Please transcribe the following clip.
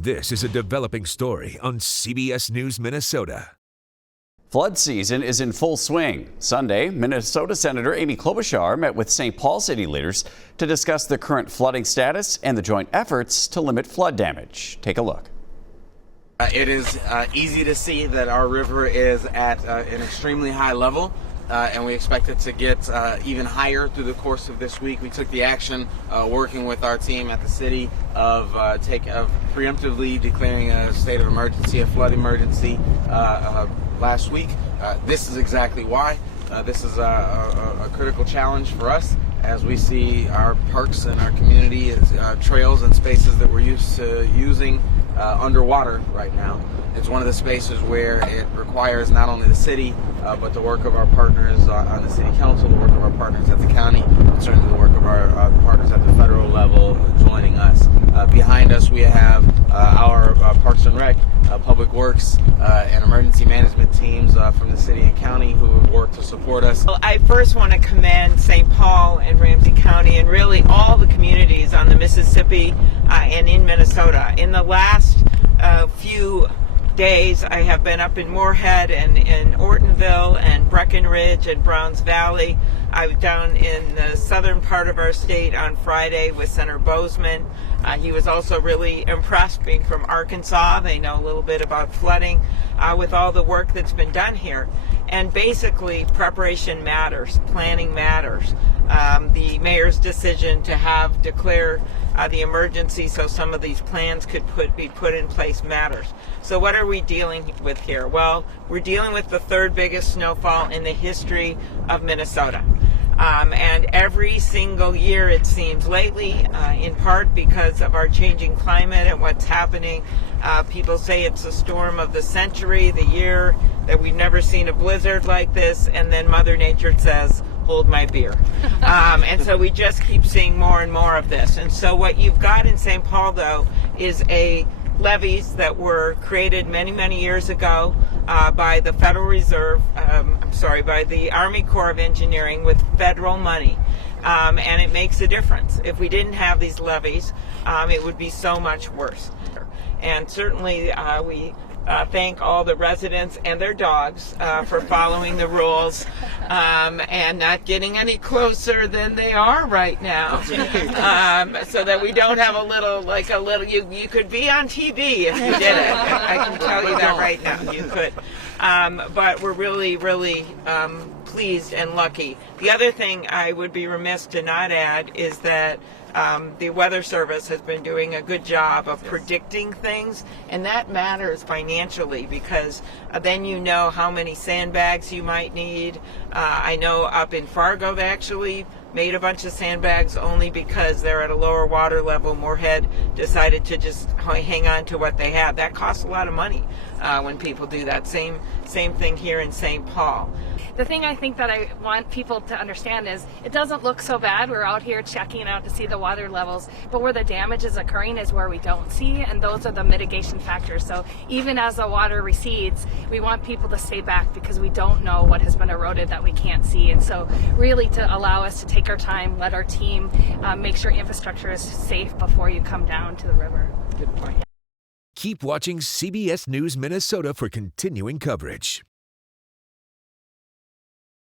This is a developing story on CBS News Minnesota. Flood season is in full swing. Sunday, Minnesota Senator Amy Klobuchar met with St. Paul city leaders to discuss the current flooding status and the joint efforts to limit flood damage. Take a look. It is easy to see that our river is at an extremely high level, and we expect it to get even higher through the course of this week. We took the action working with our team at the city of preemptively declaring a state of emergency, a flood emergency last week. This is exactly why. This is a critical challenge for us as we see our parks and our community trails and spaces that we're used to using underwater right now. It's one of the spaces where it requires not only the city, but the work of our partners on the city council, the work of our partners at the county, and certainly the work of our partners at the federal level joining us. Behind us we have our Parks and Rec, Public Works, and emergency management teams from the city and county who have worked to support us. Well, I first want to commend St. Paul and Ramsey County and really all the communities on the Mississippi and in Minnesota. In the last few days, I have been up in Moorhead and in Ortonville and Breckenridge and Browns Valley. I was down in the southern part of our state on Friday with Senator Bozeman. He was also really impressed being from Arkansas. They know a little bit about flooding with all the work that's been done here. And basically, preparation matters, planning matters. The mayor's decision to declare the emergency so some of these plans could be put in place matters. So what are we dealing with here? Well, we're dealing with the third biggest snowfall in the history of Minnesota. And every single year, it seems lately, in part because of our changing climate and what's happening, people say it's the storm of the century, the year that we've never seen a blizzard like this, and then Mother Nature says, hold my beer. And so we just keep seeing more and more of this. And so what you've got in St. Paul, though, is levees that were created many, many years ago by the Federal Reserve, by the Army Corps of Engineering with federal money. And it makes a difference. If we didn't have these levees, it would be so much worse. And certainly we thank all the residents and their dogs for following the rules and not getting any closer than they are right now, so that we don't have you could be on TV if you did it. I can tell you that right now, you could. But we're really, really pleased and lucky. The other thing I would be remiss to not add is that the Weather Service has been doing a good job of predicting things, and that matters financially because then you know how many sandbags you might need. I know up in Fargo they actually made a bunch of sandbags only because they're at a lower water level. Moorhead decided to just hang on to what they have. That costs a lot of money when people do that. Same thing here in St. Paul. The thing I think that I want people to understand is it doesn't look so bad. We're out here checking out to see the water levels, but where the damage is occurring is where we don't see, and those are the mitigation factors. So even as the water recedes, we want people to stay back because we don't know what has been eroded that we can't see. And so really to allow us to take our time, let our team make sure infrastructure is safe before you come down to the river. Good point. Keep watching CBS News Minnesota for continuing coverage.